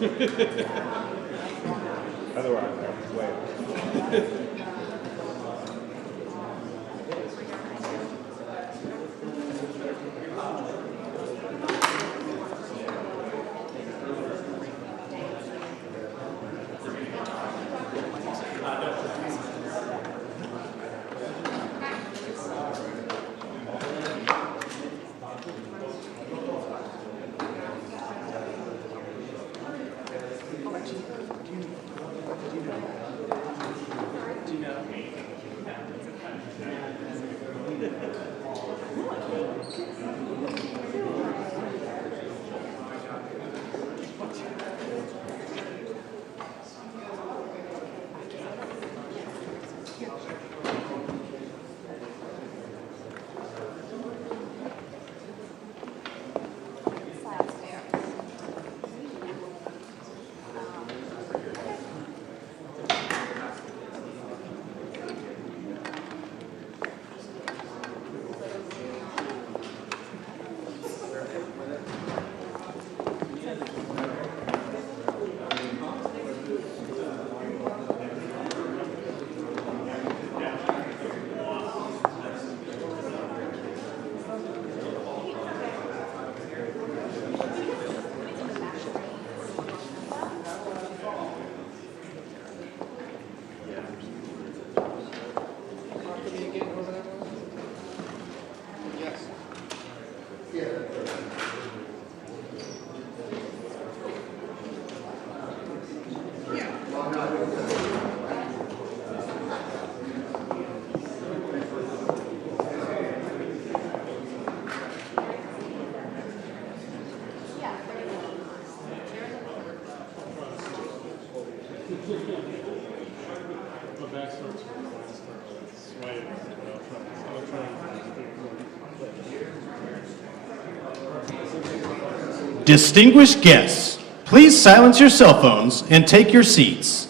Otherwise, I would wait. Distinguished guests, please silence your cell phones and take your seats.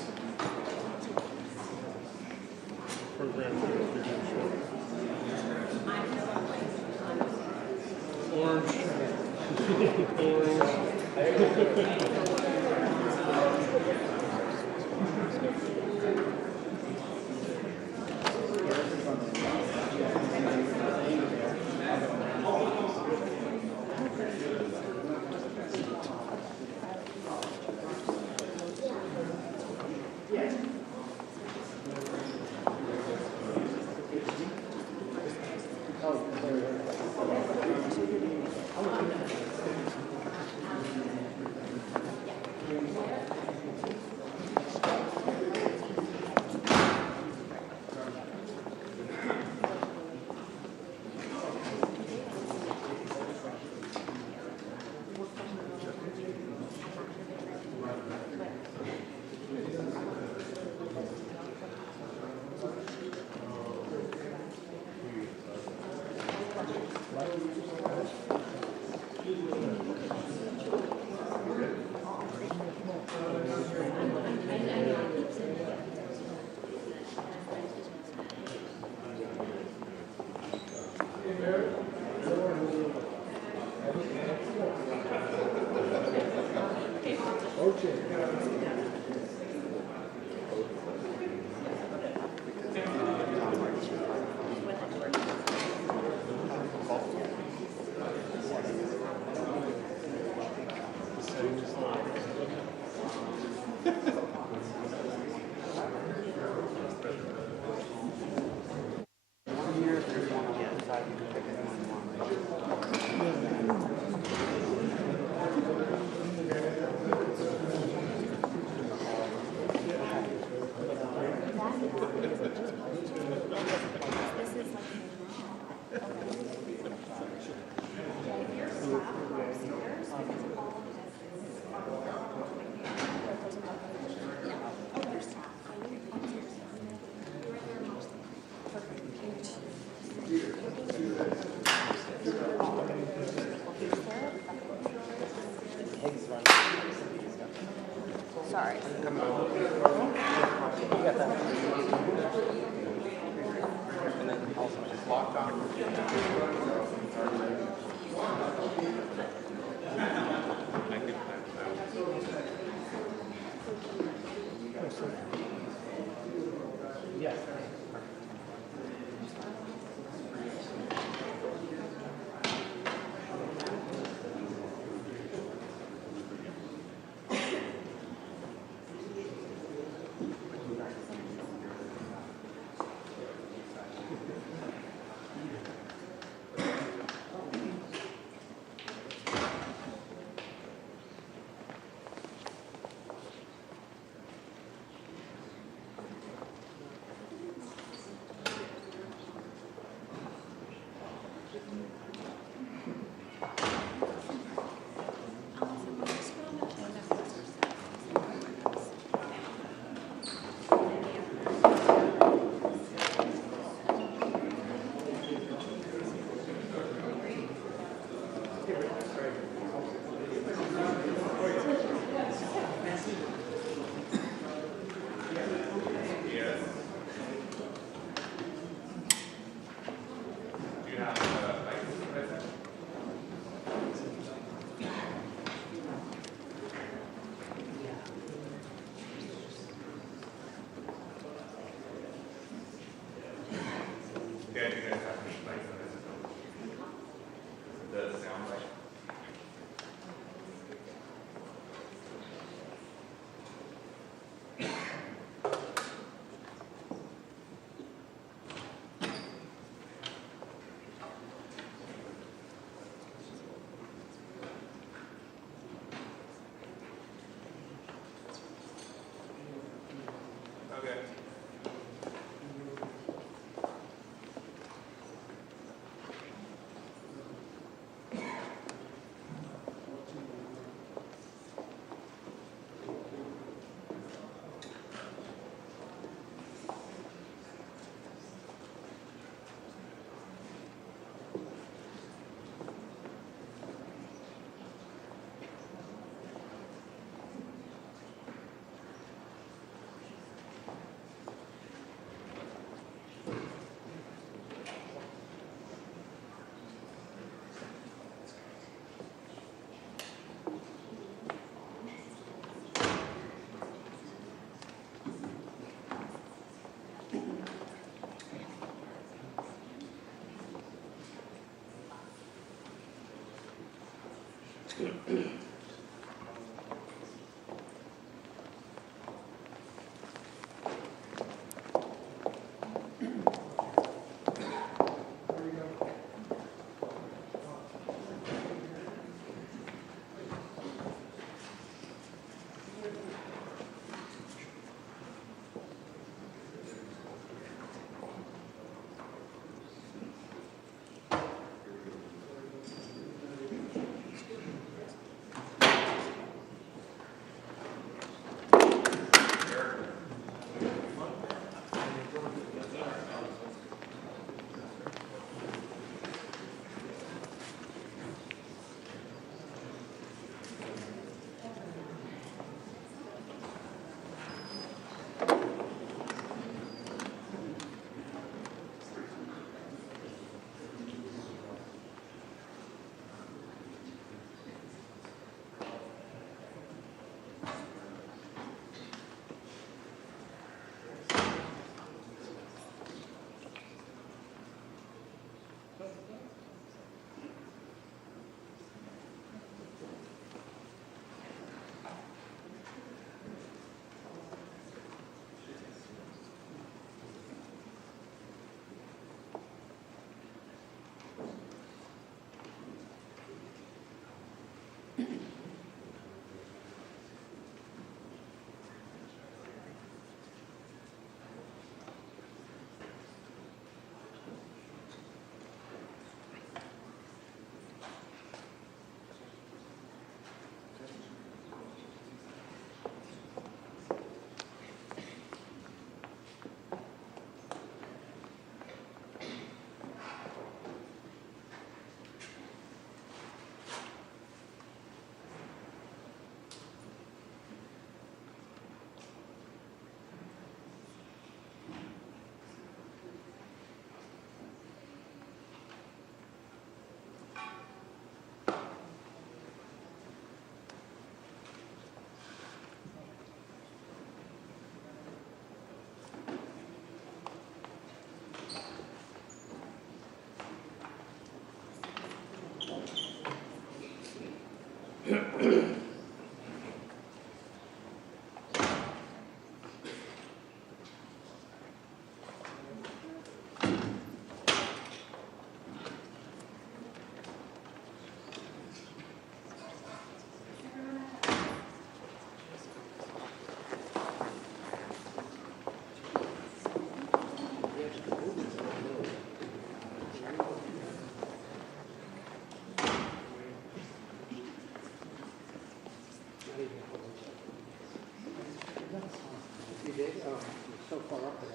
So far up there.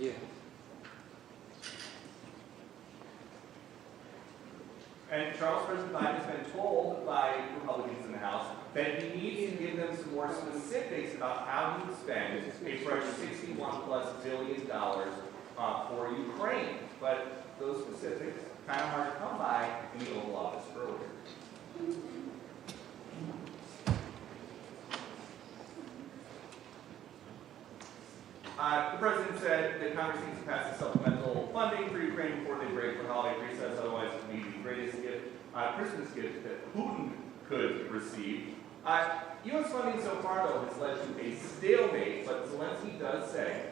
Yeah. And Charles President Biden has been told by Republicans in the House that he needs to give them some more specifics about how he would spend a fresh $61+ billion for Ukraine. But those specifics kind of hard to come by in the Oval Office earlier. The president said that Congress needs to pass a supplemental funding for Ukraine before they break for holiday recess, otherwise it would be the greatest gift, Christmas gift that Putin could receive. U.S. funding so far, though, has led to a stalemate, but Zelensky does say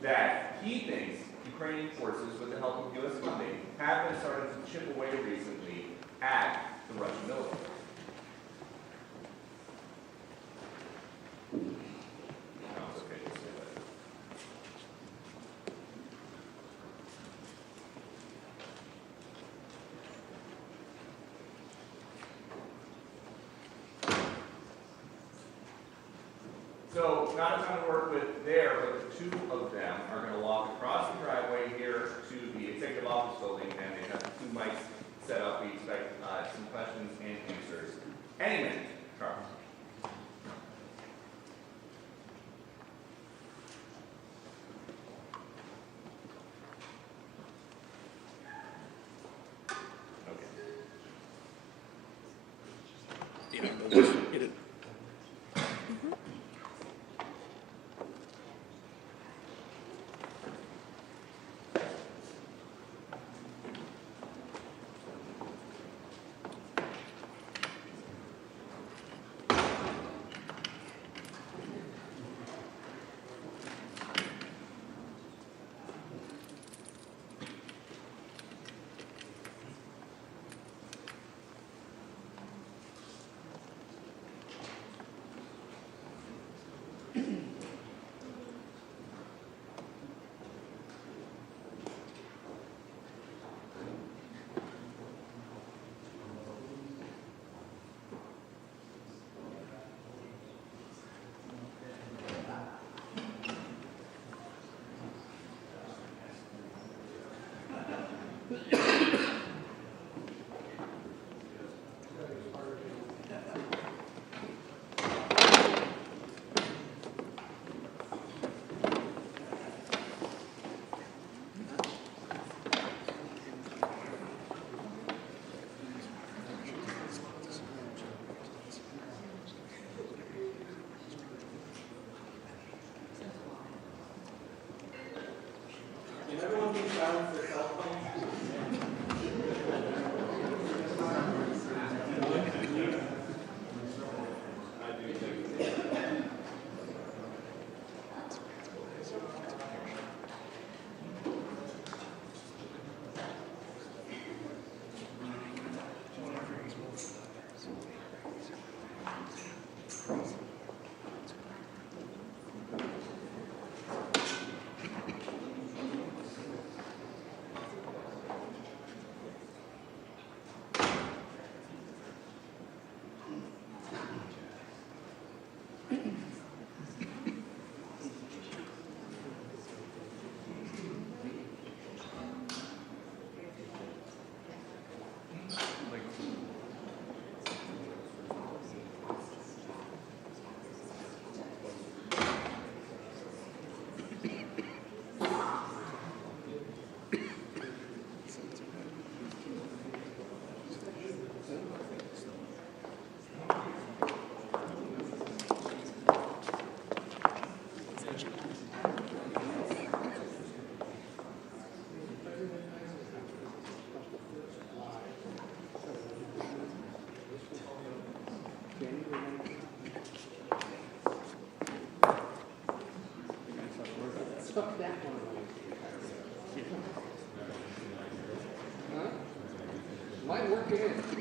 that he thinks Ukrainian forces, with the help of U.S. funding, have been starting to chip away recently at the Russian military. So, not a ton to work with there, but the two of them are going to walk across the driveway here to the executive office building, and they have the two mics set up. We expect some questions and answers any minute. Charles. Took that one away. Huh? Might work it in.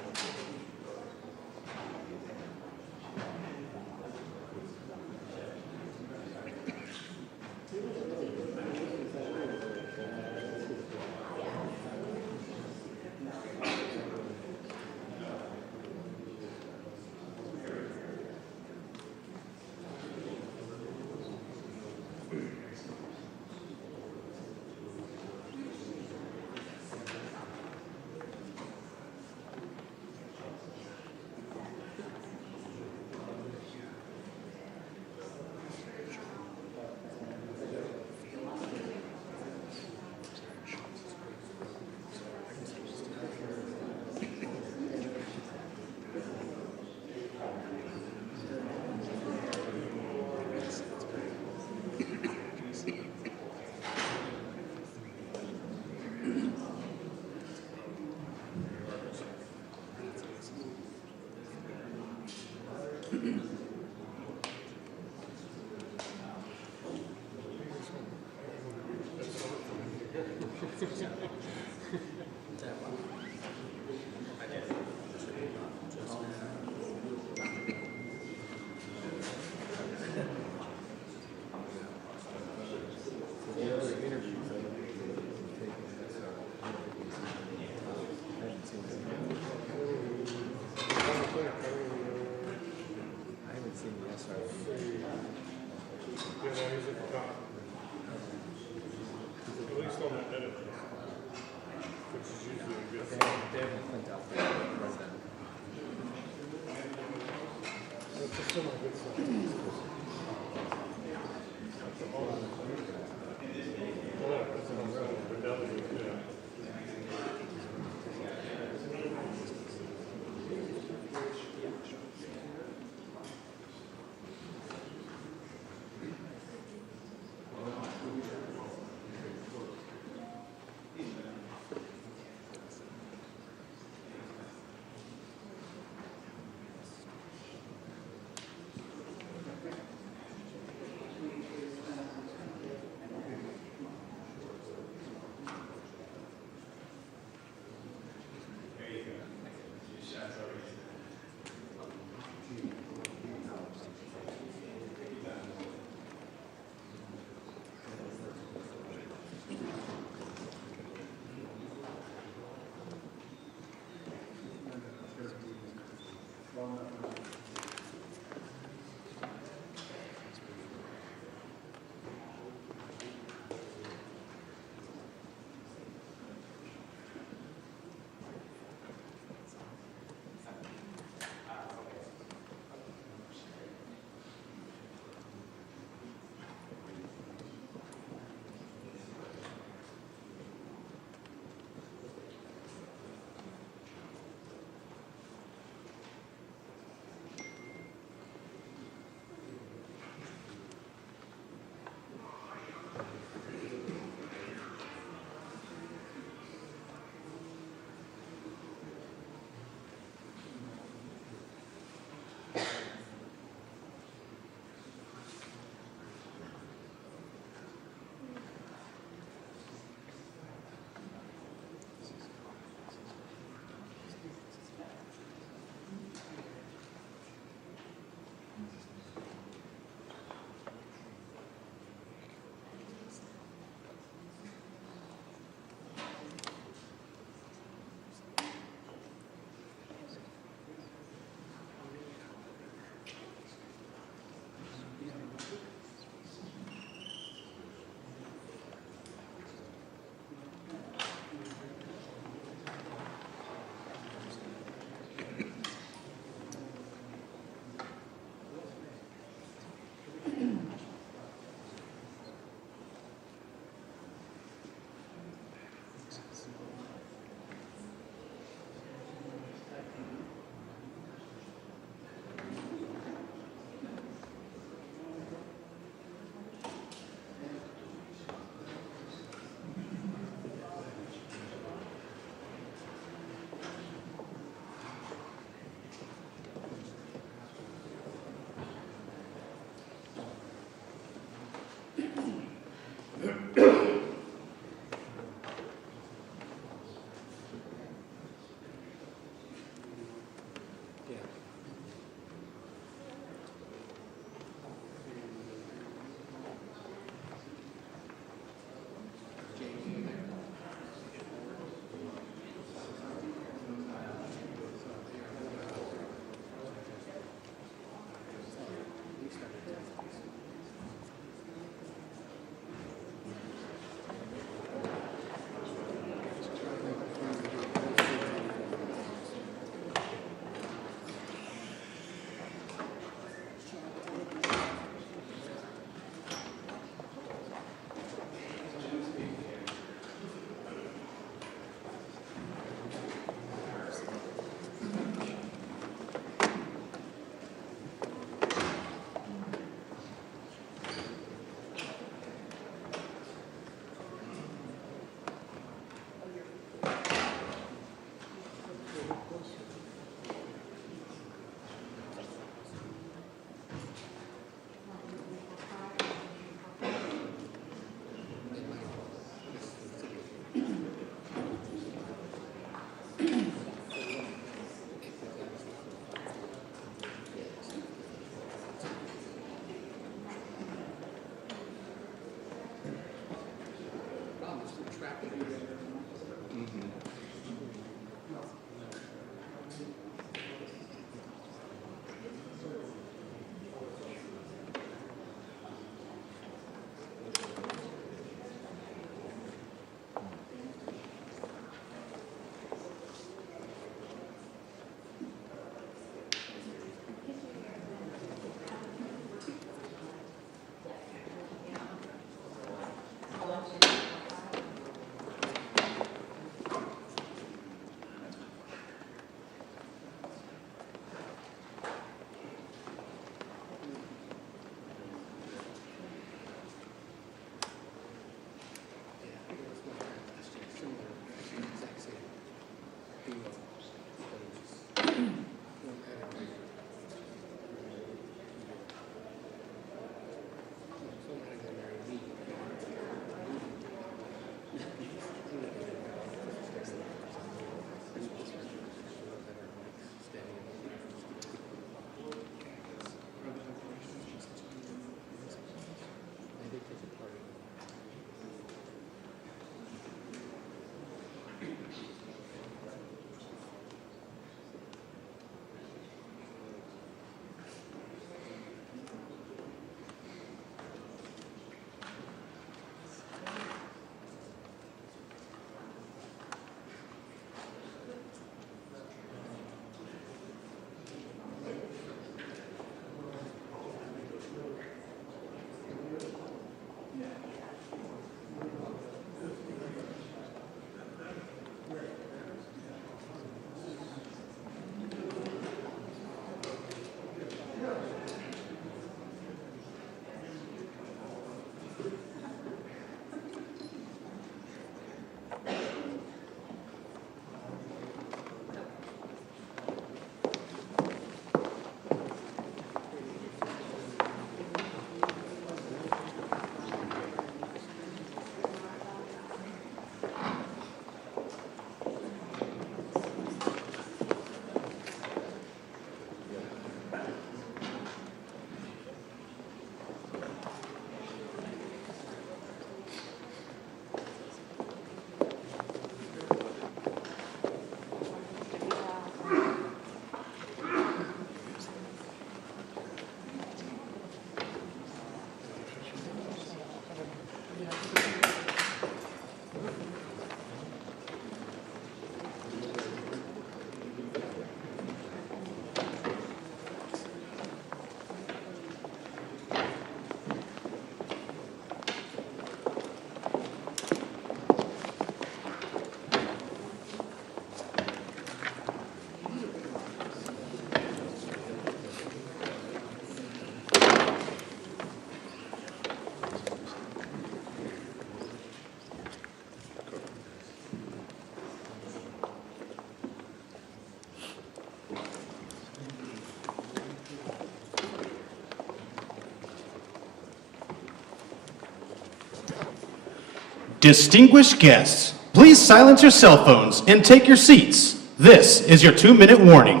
Distinguished guests, please silence your cell phones and take your seats. This is your 2-minute warning.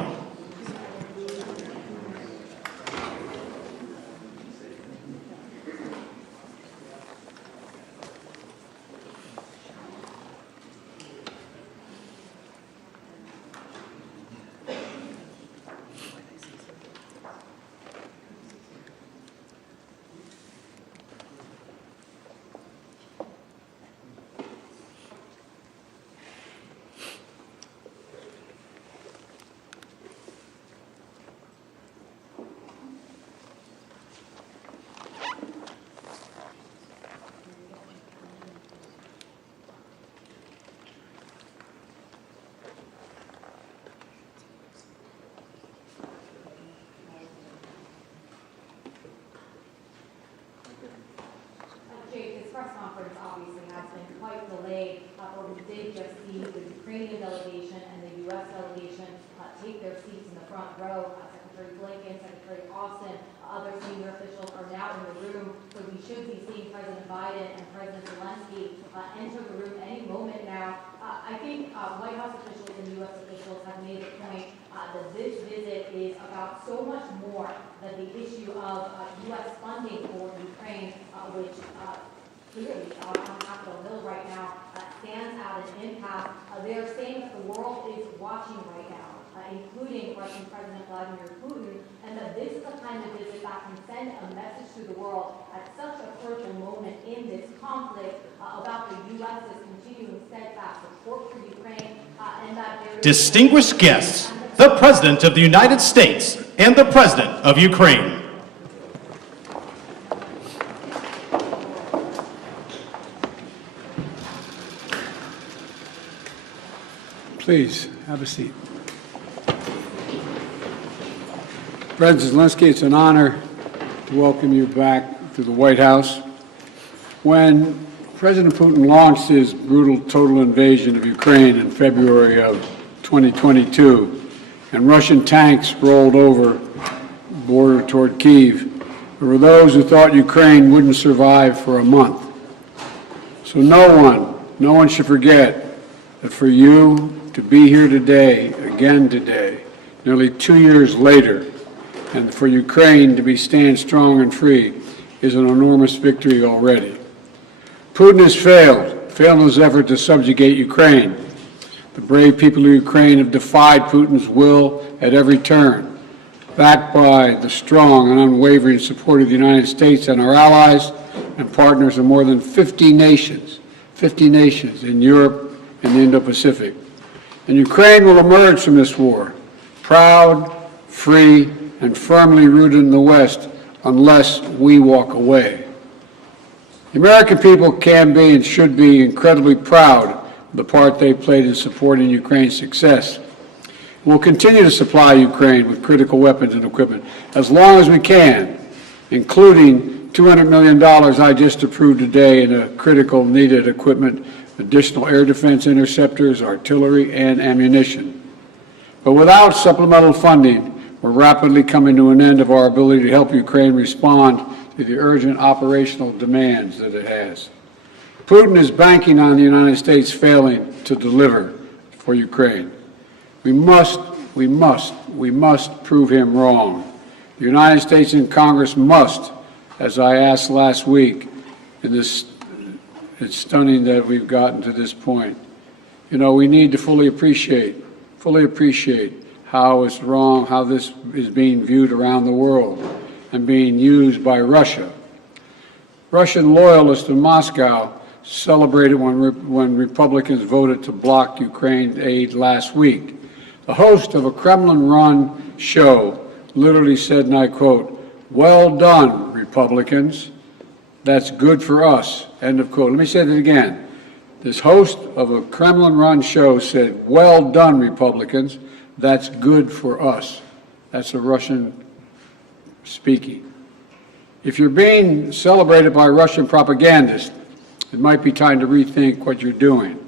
This press conference obviously has been quite delayed, but we did just see the Ukrainian delegation and the U.S. delegation take their seats in the front row. Secretary Blinken, Secretary Austin, other senior officials are now in the room, so we should be seeing President Biden and President Zelensky enter the room any moment now. I think White House officials and U.S. officials have made the point that this visit is about so much more than the issue of U.S. funding for Ukraine, which clearly on Capitol Hill right now stands at an impasse. They're saying that the world is watching right now, including Russian President Vladimir Putin, and that this is the kind of visit that can send a message to the world at such a crucial moment in this conflict about the U.S.'s continuing steadfast support for Ukraine, and that there is... Distinguished guests, the President of the United States and the President of Ukraine. Please, have a seat. President Zelensky, it's an honor to welcome you back to the White House. When President Putin launched his brutal total invasion of Ukraine in February of 2022, and Russian tanks rolled over the border toward Kyiv, there were those who thought Ukraine wouldn't survive for a month. So no one should forget that for you to be here today, again today, nearly 2 years later, and for Ukraine to stand strong and free is an enormous victory already. Putin has failed in his effort to subjugate Ukraine. The brave people of Ukraine have defied Putin's will at every turn, backed by the strong and unwavering support of the United States and our allies and partners in more than 50 nations in Europe and the Indo-Pacific. And Ukraine will emerge from this war proud, free, and firmly rooted in the West unless we walk away. The American people can be and should be incredibly proud of the part they played in supporting Ukraine's success. We'll continue to supply Ukraine with critical weapons and equipment as long as we can, including $200 million I just approved today in a critical needed equipment, additional air defense interceptors, artillery, and ammunition. But without supplemental funding, we're rapidly coming to an end of our ability to help Ukraine respond to the urgent operational demands that it has. Putin is banking on the United States failing to deliver for Ukraine. We must prove him wrong. The United States and Congress must, as I asked last week, it's stunning that we've gotten to this point. You know, we need to fully appreciate how it's wrong, how this is being viewed around the world and being used by Russia. Russian loyalists in Moscow celebrated when Republicans voted to block Ukraine aid last week. The host of a Kremlin-run show literally said, and I quote, "Well done, Republicans. That's good for us," end of quote. Let me say that again. This host of a Kremlin-run show said, "Well done, Republicans. That's good for us." That's a Russian speaking. If you're being celebrated by Russian propagandists, it might be time to rethink what you're doing.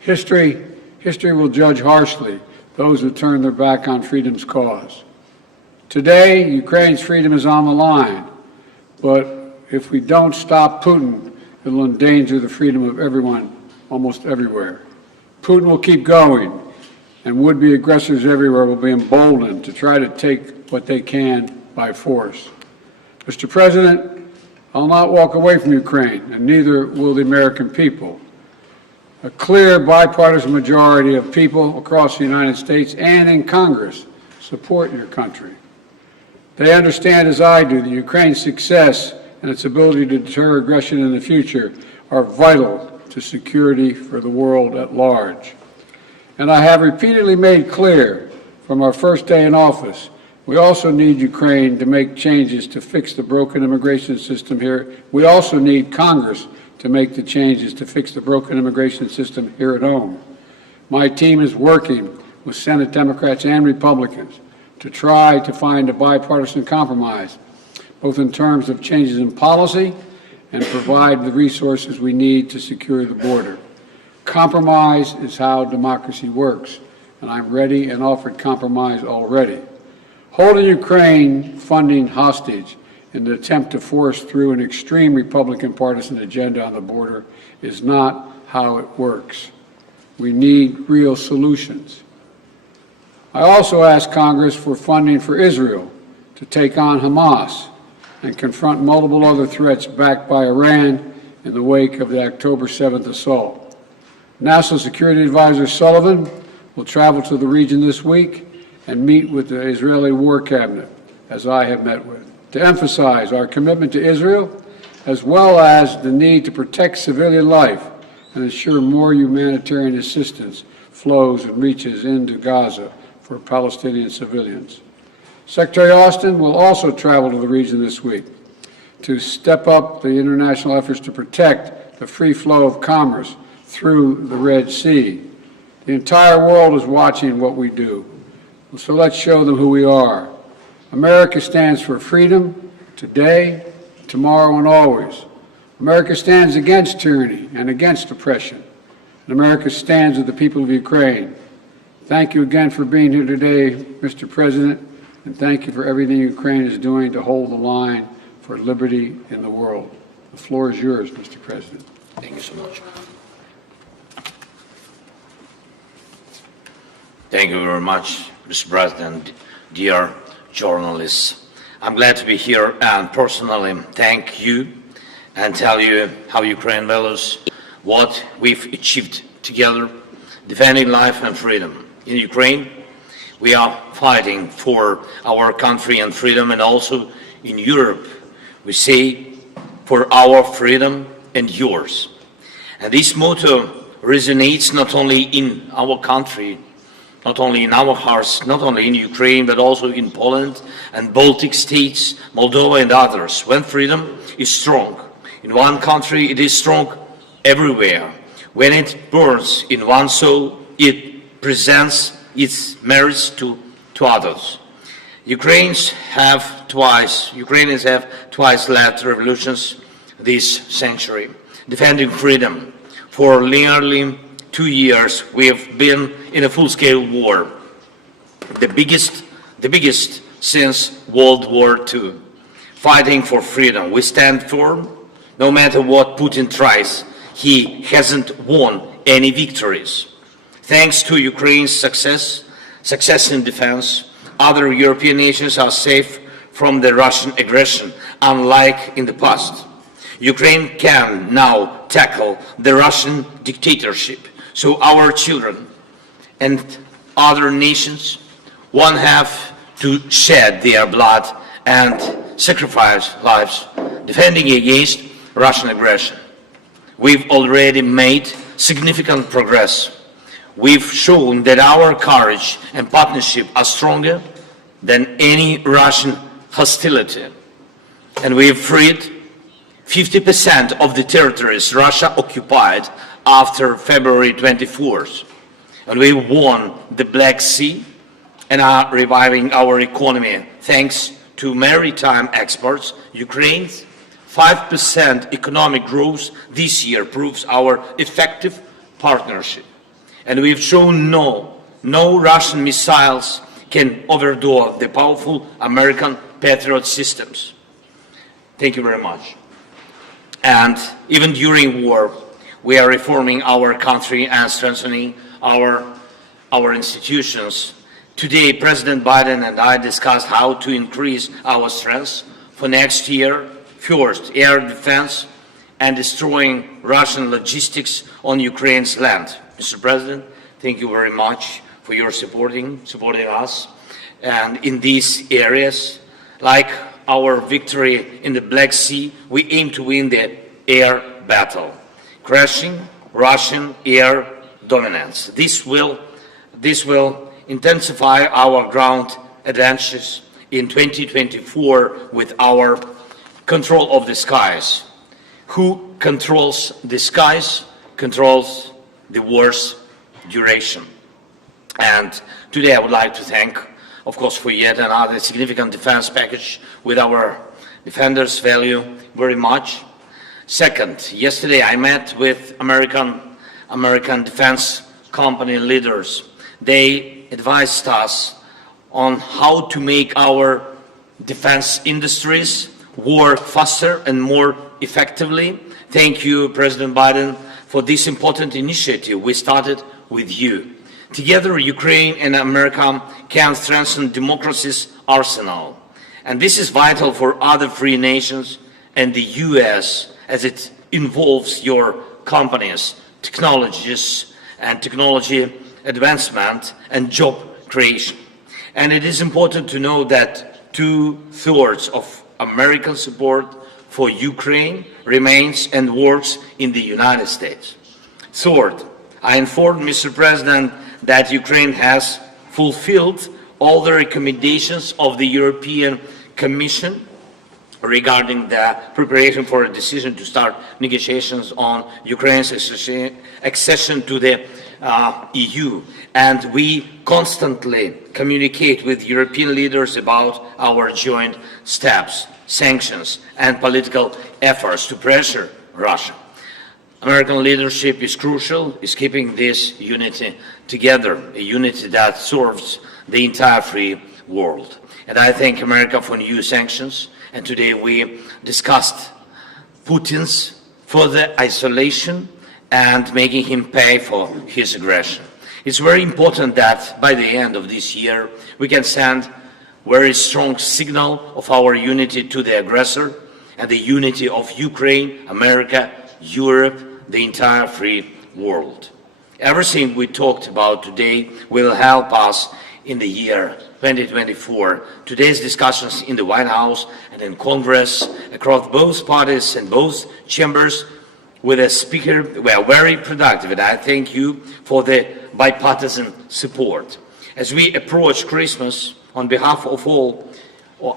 History will judge harshly those who turn their back on freedom's cause. Today, Ukraine's freedom is on the line, but if we don't stop Putin It will endanger the freedom of everyone, almost everywhere. Putin will keep going, and would-be aggressors everywhere will be emboldened to try to take what they can by force. Mr. President, I'll not walk away from Ukraine, and neither will the American people. A clear bipartisan majority of people across the United States and in Congress support your country. They understand, as I do, that Ukraine's success and its ability to deter aggression in the future are vital to security for the world at large. And I have repeatedly made clear from our first day in office, we also need Ukraine to make changes to fix the broken immigration system here. We also need Congress to make the changes to fix the broken immigration system here at home. My team is working with Senate Democrats and Republicans to try to find a bipartisan compromise, both in terms of changes in policy and provide the resources we need to secure the border. Compromise is how democracy works, and I'm ready and offered compromise already. Holding Ukraine funding hostage in the attempt to force through an extreme Republican partisan agenda on the border is not how it works. We need real solutions. I also asked Congress for funding for Israel to take on Hamas and confront multiple other threats backed by Iran in the wake of the October 7th assault. National Security Advisor Sullivan will travel to the region this week and meet with the Israeli War Cabinet, as I have met with, to emphasize our commitment to Israel, as well as the need to protect civilian life and ensure more humanitarian assistance flows and reaches into Gaza for Palestinian civilians. Secretary Austin will also travel to the region this week to step up the international efforts to protect the free flow of commerce through the Red Sea. The entire world is watching what we do, so let's show them who we are. America stands for freedom today, tomorrow, and always. America stands against tyranny and against oppression. And America stands with the people of Ukraine. Thank you again for being here today, Mr. President, and thank you for everything Ukraine is doing to hold the line for liberty in the world. The floor is yours, Mr. President. Thank you so much. Thank you very much, Mr. President, dear journalists. I'm glad to be here and personally thank you and tell you how Ukraine values what we've achieved together, defending life and freedom. In Ukraine, we are fighting for our country and freedom, and also in Europe, we say for our freedom and yours. And this motto resonates not only in our country, not only in our hearts, not only in Ukraine, but also in Poland and Baltic states, Moldova and others. When freedom is strong in one country, it is strong everywhere. When it burns in one soul, it presents its merits to others. Ukrainians have twice led revolutions this century, defending freedom. For nearly 2 years, we have been in a full-scale war, the biggest since World War II, fighting for freedom. We stand firm, no matter what Putin tries. He hasn't won any victories. Thanks to Ukraine's success in defense, other European nations are safe from the Russian aggression, unlike in the past. Ukraine can now tackle the Russian dictatorship, so our children and other nations won't have to shed their blood and sacrifice lives defending against Russian aggression. We've already made significant progress. We've shown that our courage and partnership are stronger than any Russian hostility. And we've freed 50% of the territories Russia occupied after February 24th. And we won the Black Sea and are reviving our economy. Thanks to maritime exports, Ukraine's 5% economic growth this year proves our effective partnership. And we've shown no Russian missiles can overthrow the powerful American Patriot systems. Thank you very much. And even during war, we are reforming our country and strengthening our institutions. Today, President Biden and I discussed how to increase our strength for next year. First, air defense and destroying Russian logistics on Ukraine's land. Mr. President, thank you very much for your supporting us. And in these areas, like our victory in the Black Sea, we aim to win the air battle, crushing Russian air dominance. This will intensify our ground advantages in 2024 with our control of the skies. Who controls the skies controls the war's duration. And today I would like to thank, of course, for yet another significant defense package with our defenders value very much. Second, yesterday I met with American defense company leaders. They advised us on how to make our defense industries work faster and more effectively. Thank you, President Biden, for this important initiative. We started with you. Together, Ukraine and America can strengthen democracy's arsenal. And this is vital for other free nations and the US, as it involves your companies, technologies, and technology advancement and job creation. And it is important to know that 2/3 of American support for Ukraine remains and works in the United States. Third, I informed Mr. President that Ukraine has fulfilled all the recommendations of the European Commission regarding the preparation for a decision to start negotiations on Ukraine's accession to the EU. And we constantly communicate with European leaders about our joint steps, sanctions, and political efforts to pressure Russia. American leadership is crucial, is keeping this unity together, a unity that serves the entire free world. And I thank America for new sanctions. And today we discussed Putin's further isolation and making him pay for his aggression. It's very important that by the end of this year, we can send very strong signal of our unity to the aggressor and the unity of Ukraine, America, Europe, the entire free world. Everything we talked about today will help us in the year 2024. Today's discussions in the White House and in Congress across both parties and both chambers with a speaker were very productive, and I thank you for the bipartisan support. As we approach Christmas, on behalf of all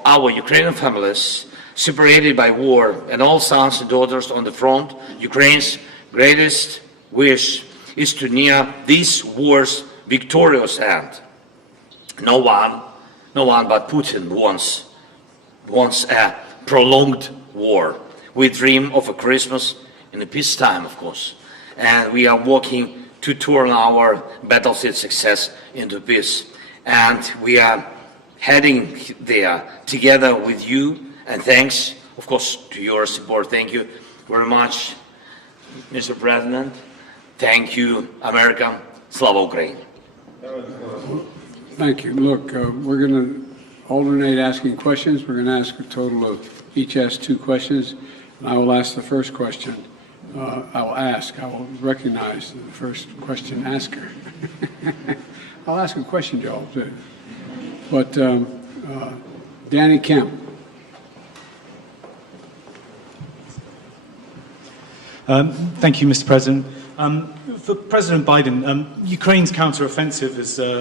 our Ukrainian families separated by war and all sons and daughters on the front, Ukraine's greatest wish is to near this war's victorious end. No one but Putin wants a prolonged war. We dream of a Christmas in a peacetime, of course, and we are working to turn our battlefield success into peace. And we are heading there together with you, and thanks, of course, to your support. Thank you very much, Mr. President. Thank you, America. Slava Ukraine. Thank you. Look, we're going to alternate asking questions. We're going to ask a total of, each ask 2 questions. And I will ask the first question. I will recognize the first question asker. I'll ask a question, Joel, too. But Danny Kemp. Thank you, Mr. President. For President Biden, Ukraine's counter-offensive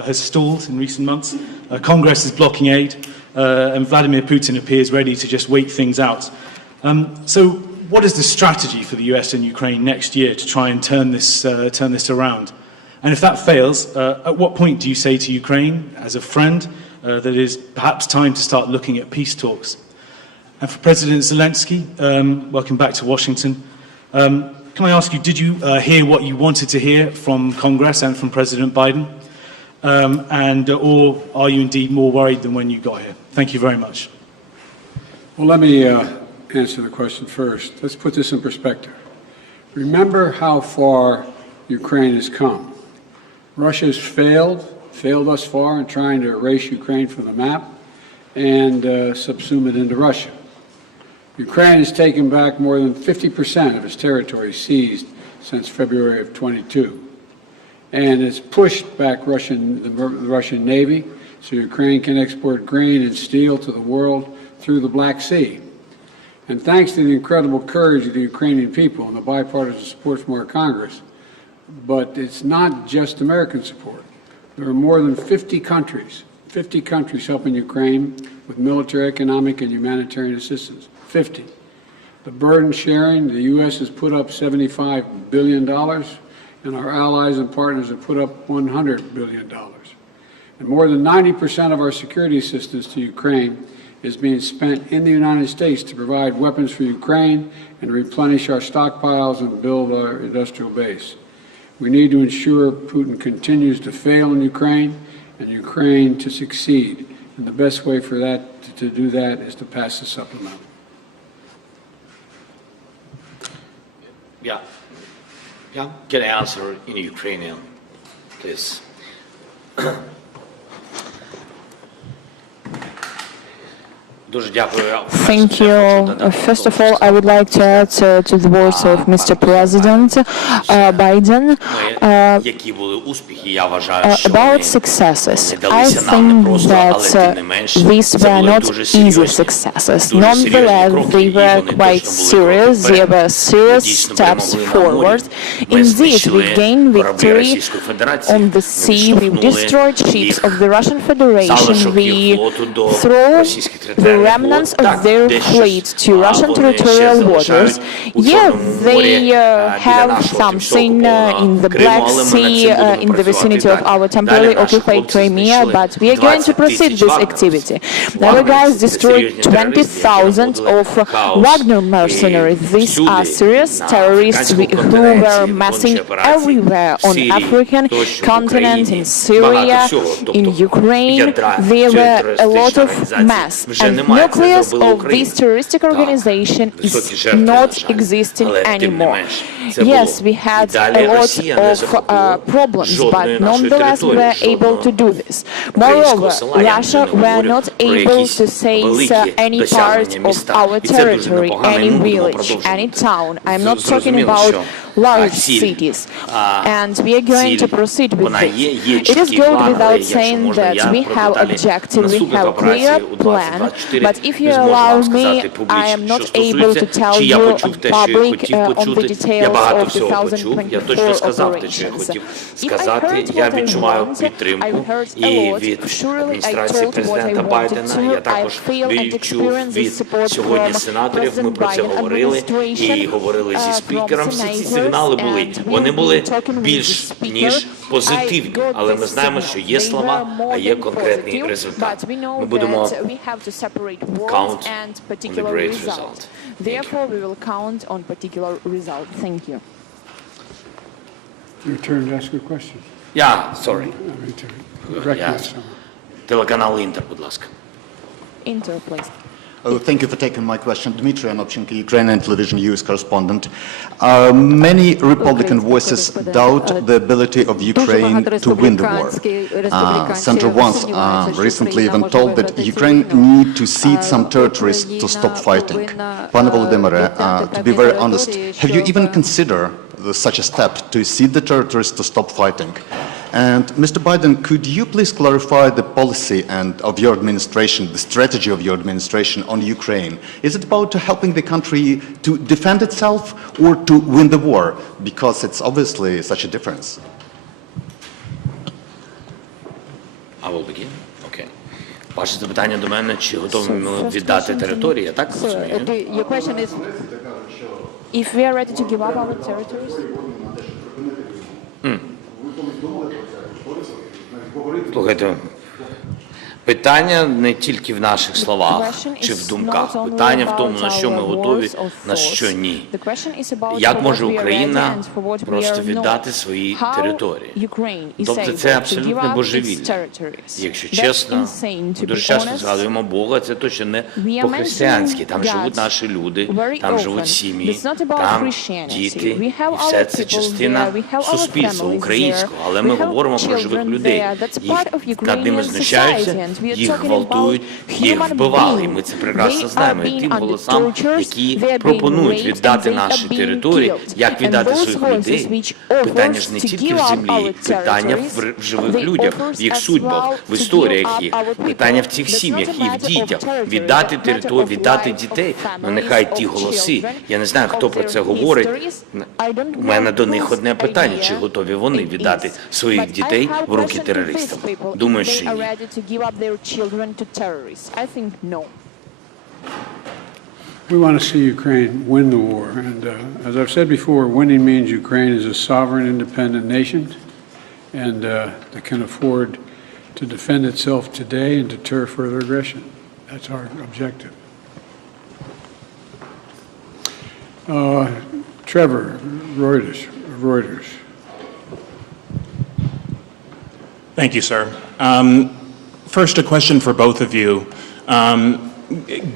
has stalled in recent months. Congress is blocking aid, and Vladimir Putin appears ready to just wait things out. So what is the strategy for the US and Ukraine next year to try and turn this around? And if that fails, at what point do you say to Ukraine, as a friend, that it is perhaps time to start looking at peace talks? And for President Zelensky, welcome back to Washington. Can I ask you, did you hear what you wanted to hear from Congress and from President Biden? Or are you indeed more worried than when you got here? Thank you very much. Well, let me answer the question first. Let's put this in perspective. Remember how far Ukraine has come. Russia has failed thus far in trying to erase Ukraine from the map and subsume it into Russia. Ukraine has taken back more than 50% of its territory seized since February of 22, and it's pushed back the Russian Navy so Ukraine can export grain and steel to the world through the Black Sea. And thanks to the incredible courage of the Ukrainian people and the bipartisan support from our Congress, but it's not just American support. There are more than 50 countries helping Ukraine with military, economic, and humanitarian assistance. 50. The burden sharing, the U.S. has put up $75 billion, and our allies and partners have put up $100 billion. And more than 90% of our security assistance to Ukraine is being spent in the United States to provide weapons for Ukraine and replenish our stockpiles and build our industrial base. We need to ensure Putin continues to fail in Ukraine and Ukraine to succeed. And the best way for that to do that is to pass the supplemental. Yeah. Can I answer in Ukrainian, please? Thank you. First of all, I would like to add to the words of Mr. President Biden about successes. I think that these were not easy successes. Nonetheless, they were quite serious. They were serious steps forward. Indeed, we gained victory on the sea. We destroyed ships of the Russian Federation. We threw the remnants of their fleet to Russian territorial waters. Yeah, they have something in the Black Sea, in the vicinity of our temporarily occupied Crimea, but we are going to proceed this activity. Our guys destroyed 20,000 of Wagner mercenaries. These are serious terrorists who were massing everywhere on African continent, in Syria, in Ukraine. There were a lot of mass. And nucleus of this terroristic organization is not existing anymore. Yes, we had a lot of problems, but nonetheless we were able to do this. Moreover, Russia were not able to seize any part of our territory, any village, any town. I'm not talking about large cities, and we are going to proceed with this. It is good without saying that we have objective, we have clear plan, but if you allow me, I am not able to tell you in public on the details of 2024 operations. If I heard what I want, I heard a lot. Surely I told what I wanted to. I feel and experience the support from President Biden administration, from senators, Вони були більш ніж позитивні, але ми знаємо, що є слова, а є конкретний результат. Ми будемо count on the great result. Therefore, we will count on particular result. Thank you. Your turn to ask a question. Sorry. Телеканал Інтер, будь ласка. Inter, please. Thank you for taking my question. Dmitry Anopchenko, Ukrainian television US correspondent. Many Republican voices doubt the ability of Ukraine to win the war. Senator once recently even told that Ukraine need to cede some territories to stop fighting. Pane Volodymyre, to be very honest, have you even considered such a step to cede the territories to stop fighting? And Mr. Biden, could you please clarify the policy of your administration, the strategy of your administration on Ukraine? Is it about helping the country to defend itself or to win the war? Because it's obviously such a difference. I will begin. Okay. Ваше запитання до мене, чи готові ми віддати території, я так розумію? Your question is, if we are ready to give up our territories? Слухайте, Питання не тільки в наших словах чи в думках. Питання в тому, на що ми готові, на що ні. Як може Україна просто віддати свої території? Тобто це абсолютно божевілля. Якщо чесно, ми дуже часто згадуємо Бога, це точно не по-християнськи. Там живуть наші люди, там живуть сім'ї, там діти. І все це частина суспільства українського. Але ми говоримо про живих людей. Їх над ними знущаються, їх гвалтують, їх вбивали. І ми це прекрасно знаємо. І тим голосам, які пропонують віддати наші території, як віддати своїх людей, питання ж не тільки в землі, питання в живих людях, в їх судьбах, в історіях їх, питання в цих сім'ях і в дітях, віддати територію, віддати дітей. Ну нехай ті голоси, я не знаю, хто про це говорить, у мене до них одне питання, чи готові вони віддати своїх дітей в руки терористам? Думаю, що ні. We want to see Ukraine win the war, and as I've said before, winning means Ukraine is a sovereign, independent nation, and that can afford to defend itself today and deter further aggression. That's our objective. Trevor, Reuters. Thank you, sir. First, a question for both of you.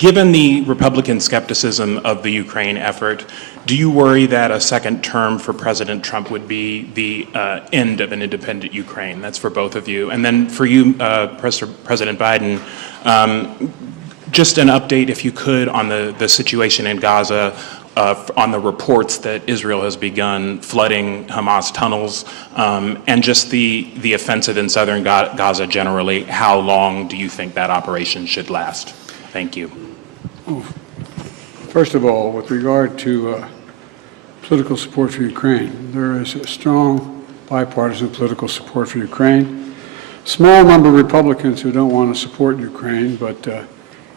Given the Republican skepticism of the Ukraine effort, do you worry that a second term for President Trump would be the end of an independent Ukraine? That's for both of you. And then for you, President Biden, just an update, if you could, on the situation in Gaza, on the reports that Israel has begun flooding Hamas tunnels, and just the offensive in southern Gaza generally. How long do you think that operation should last? Thank you. First of all, with regard to political support for Ukraine, there is a strong bipartisan political support for Ukraine. Small number of Republicans who don't want to support Ukraine, but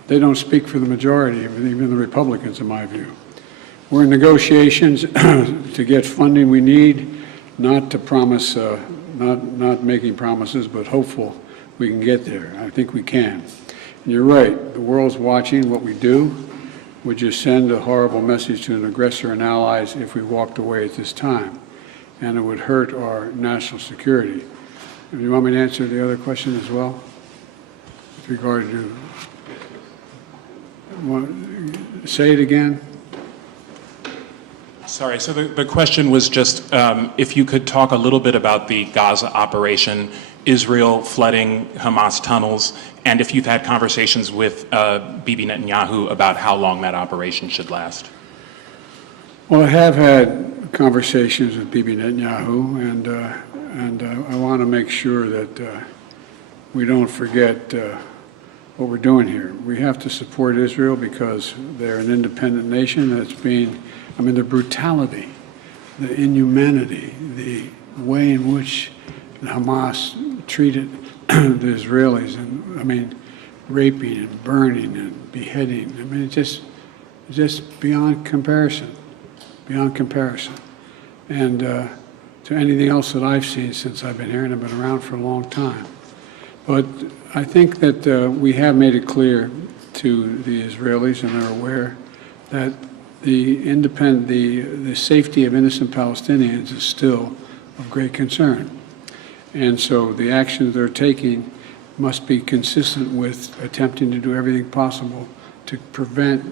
they don't speak for the majority, even the Republicans, in my view. We're in negotiations to get funding we need, not to promise, not making promises, but hopeful we can get there. I think we can. And you're right, the world's watching what we do. We just send a horrible message to an aggressor and allies if we walked away at this time, and it would hurt our national security. Do you want me to answer the other question as well? With regard to, say it again? Sorry, so the question was just if you could talk a little bit about the Gaza operation, Israel flooding Hamas tunnels, and if you've had conversations with Bibi Netanyahu about how long that operation should last. Well, I have had conversations with Bibi Netanyahu, and I want to make sure that we don't forget what we're doing here. We have to support Israel because they're an independent nation that's being, I mean, the brutality, the inhumanity, the way in which Hamas treated the Israelis, and I mean, raping and burning and beheading. I mean, it's just beyond comparison, and to anything else that I've seen since I've been here, and I've been around for a long time. But I think that we have made it clear to the Israelis, and they're aware that the safety of innocent Palestinians is still of great concern. And so the actions they're taking must be consistent with attempting to do everything possible to prevent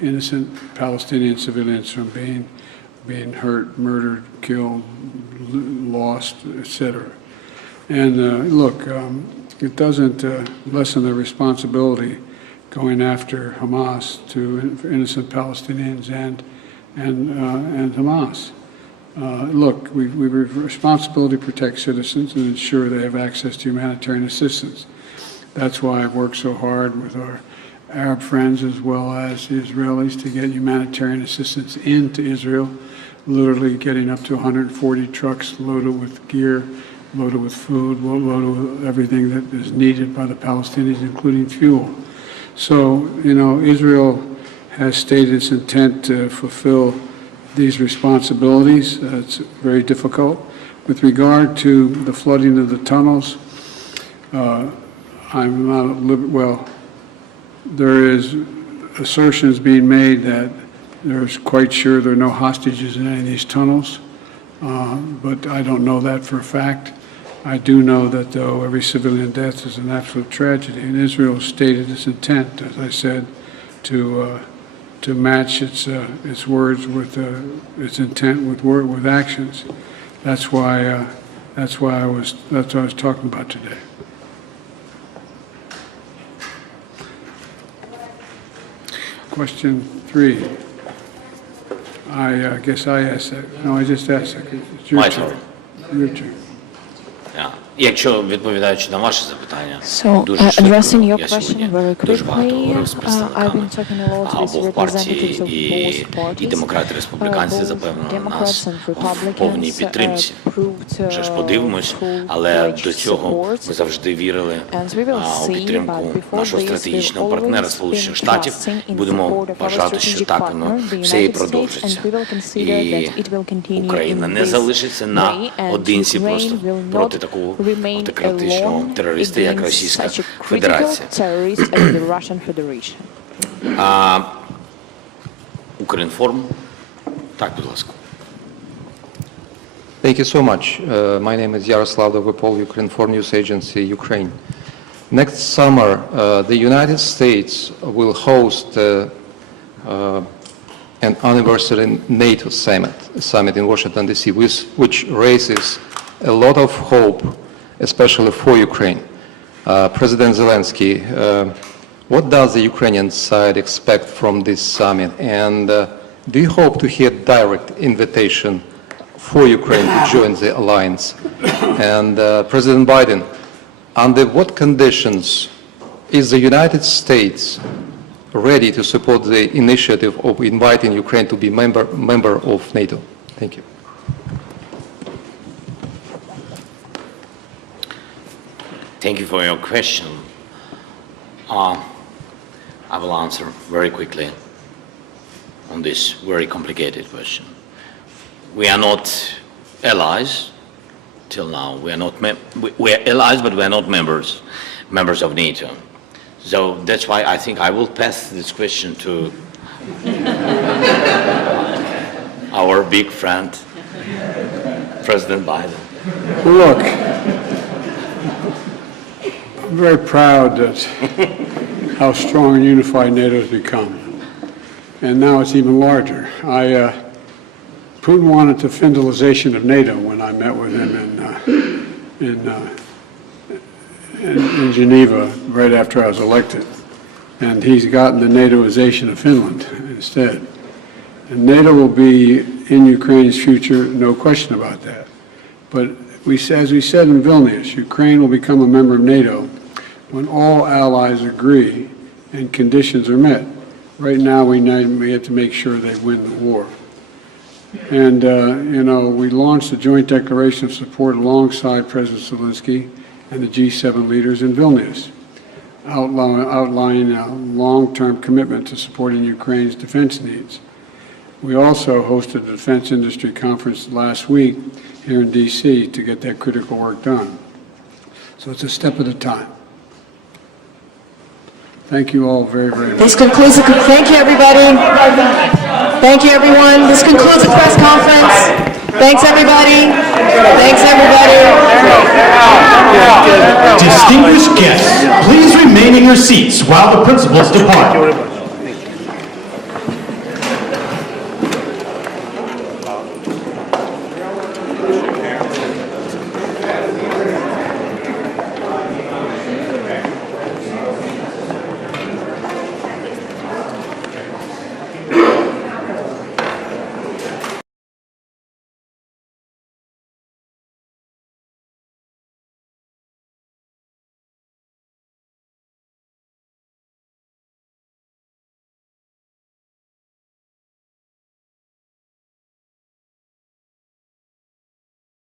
innocent Palestinian civilians from being hurt, murdered, killed, lost, etc. And look, it doesn't lessen the responsibility going after Hamas to innocent Palestinians and Hamas. Look, we have a responsibility to protect citizens and ensure they have access to humanitarian assistance. That's why I've worked so hard with our Arab friends as well as the Israelis to get humanitarian assistance into Israel, literally getting up to 140 trucks loaded with gear, loaded with food, loaded with everything that is needed by the Palestinians, including fuel. So, you know, Israel has stated its intent to fulfill these responsibilities. It's very difficult. With regard to the flooding of the tunnels, I'm not at liberty, well, there is assertions being made that there's quite sure there are no hostages in any of these tunnels, but I don't know that for a fact. I do know that, though, every civilian death is an absolute tragedy, and Israel stated its intent, as I said, to match its words with its intent with actions. That's why I was talking about today. Question 3. I guess I asked that. No, I just asked that. It's your My turn. turn. Your turn. Якщо відповідаючи на ваше запитання, So, дуже addressing швидко, your я question сьогодні very дуже багато quickly, говорив з I've представниками been talking a lot with обох партій, representatives of both і parties. демократи, і республіканці Both запевнили Democrats нас and в повній Republicans підтримці. proved Вже ж подивимось, але до цього ми завжди вірили у підтримку нашого стратегічного партнера Сполучених Штатів і будемо вважати, що так воно все і продовжиться. І Україна не залишиться наодинці просто проти такого автократичного терориста, як Російська Федерація. Укрінформ. Так, будь ласка. Thank you so much. My name is Yaroslav Dovopol, Ukrinform News Agency, Ukraine. Next summer, the United States will host an anniversary NATO summit in Washington, D.C., which raises a lot of hope, especially for Ukraine. President Zelensky, what does the Ukrainian side expect from this summit? And do you hope to hear direct invitation for Ukraine to join the alliance? And President Biden, under what conditions is the United States ready to support the initiative of inviting Ukraine to be member of NATO? Thank you. Thank you for your question. I will answer very quickly on this very complicated question. We are not allies till now. We are allies, but we are not members of NATO. So that's why I think I will pass this question to our big friend, President Biden. Look, I'm very proud that how strong and unified NATO has become. And now it's even larger. Putin wanted the federalization of NATO when I met with him in Geneva right after I was elected. And he's gotten the NATOization of Finland instead. And NATO will be in Ukraine's future, no question about that. But as we said in Vilnius, Ukraine will become a member of NATO when all allies agree and conditions are met. Right now, we have to make sure they win the war. And, we launched a joint declaration of support alongside President Zelensky and the G7 leaders in Vilnius, outlining a long-term commitment to supporting Ukraine's defense needs. We also hosted a defense industry conference last week here in D.C. to get that critical work done. So it's a step at a time. Thank you all very, very much. This concludes thank you, everybody. Thank you, everyone. This concludes the press conference. Thanks, everybody. Thanks, everybody. Distinguished guests, please remain in your seats while the principals depart.